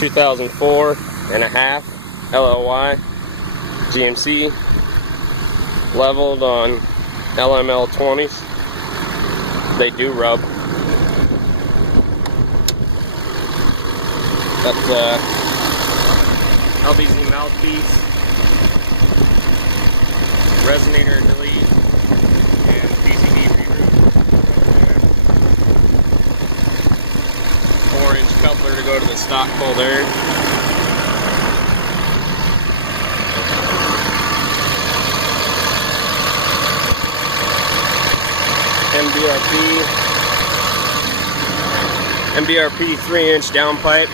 2004 and a half LLY GMC, leveled on LML 20s. They do rub. Got LBZ mouthpiece, Resonator Delete, and Pcv Reroute. 4-inch coupler to go to the stock cold air. mbrp 3-inch downpipe,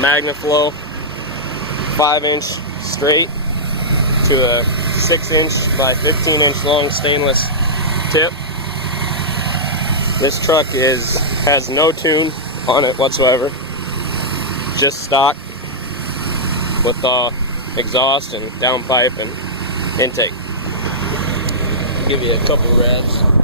Magnaflow 5-inch straight to a 6-inch by 15-inch long stainless tip. This truck has no tune on it whatsoever, just stock with exhaust and downpipe and intake. I'll give you a couple revs.